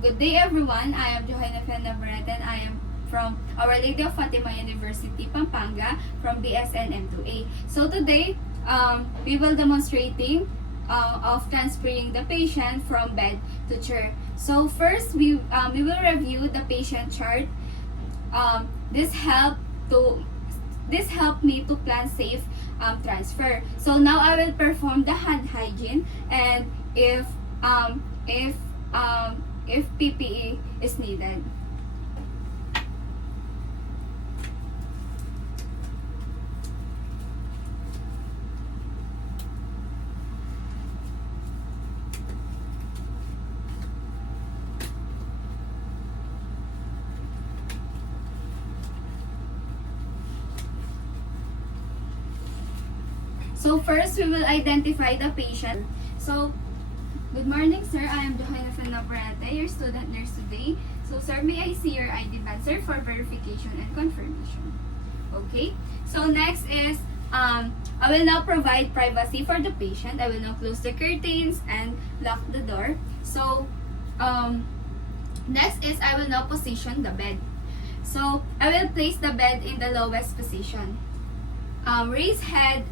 Good day everyone. I am Johanna Fenabrete and I am from Our Lady of Fatima University, Pampanga from BSN M2A. So today, we will demonstrating of transferring the patient from bed to chair. So first, we will review the patient chart. This helped me to plan safe transfer. So now I will perform the hand hygiene, and if PPE is needed. So first, we will identify the patient. So, good morning, sir. I am Johanna Fenabrete, your student nurse today. So, sir, may I see your ID badge, sir, for verification and confirmation? Okay. So, next is, I will now provide privacy for the patient. I will now close the curtains and lock the door. So, next is, I will now position the bed. So, I will place the bed in the lowest position. Raise head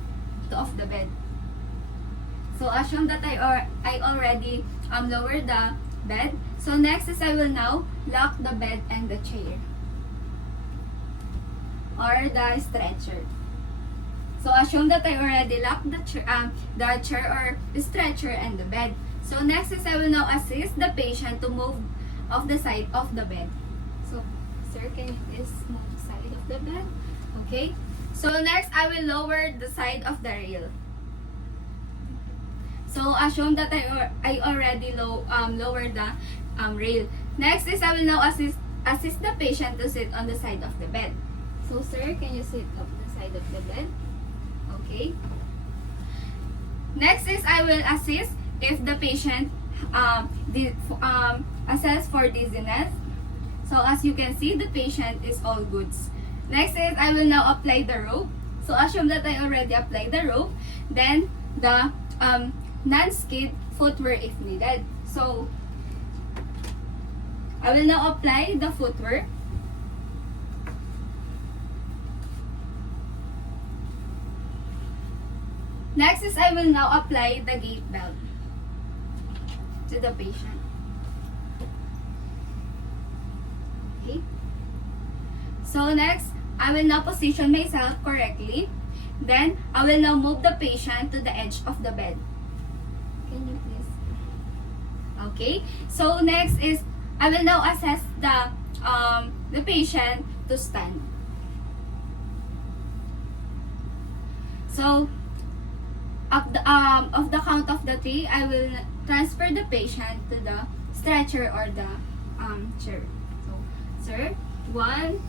of the bed. So assume that I already lowered the bed. So next is I will now lock the bed and the chair or the stretcher. So assume that I already locked the chair or the stretcher and the bed. So next is I will now assist the patient to move off the side of the bed. So sir, can you please move the side of the bed? Okay. So next, I will lower the side of the rail. So assume that I already lowered the rail. Next is I will now assist the patient to sit on the side of the bed. So sir, can you sit on the side of the bed? Okay. Next is I will assist if the patient assess for dizziness. So as you can see, the patient is all goods. Next is, I will now apply the rope. So, assume that I already applied the rope. Then, the non-skid footwear if needed. So, I will now apply the footwear. Next is, I will now apply the gait belt to the patient. Okay. So, next, I will now position myself correctly. Then, I will now move the patient to the edge of the bed. Can you please? Okay. So, next is, I will now assess the patient to stand. So, of the count of the 3, I will transfer the patient to the stretcher or the chair. So, sir, 1,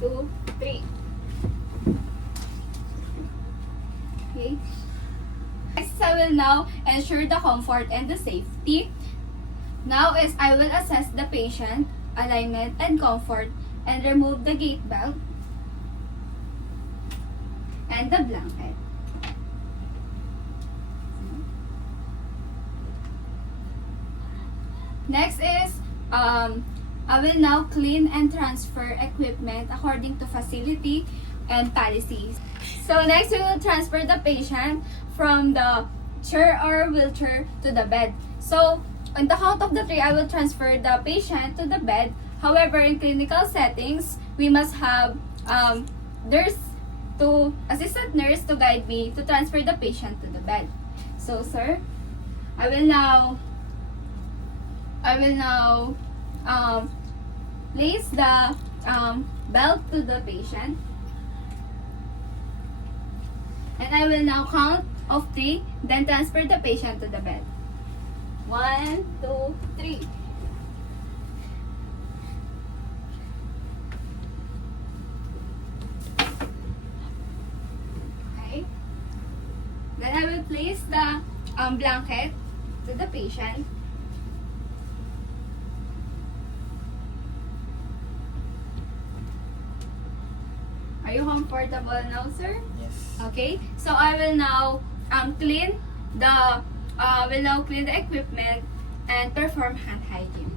2, 3. Okay. Next, I will now ensure the comfort and the safety. Now is I will assess the patient alignment and comfort and remove the gait belt and the blanket. Next is I will now clean and transfer equipment according to facility and policies. So next, we will transfer the patient from the chair or wheelchair to the bed. So on the count of the 3, I will transfer the patient to the bed. However, in clinical settings, we must have assistant nurse to guide me to transfer the patient to the bed. So sir, I will now place the belt to the patient, and I will now count of 3, then transfer the patient to the bed. 1, 2, 3. Okay. Then I will place the blanket to the patient. Are you comfortable now, sir? Yes. Okay. So I will now clean the equipment and perform hand hygiene.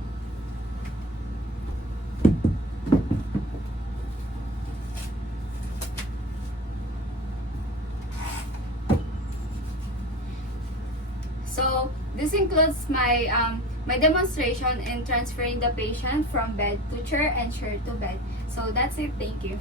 So this includes my demonstration in transferring the patient from bed to chair and chair to bed. So that's it. Thank you.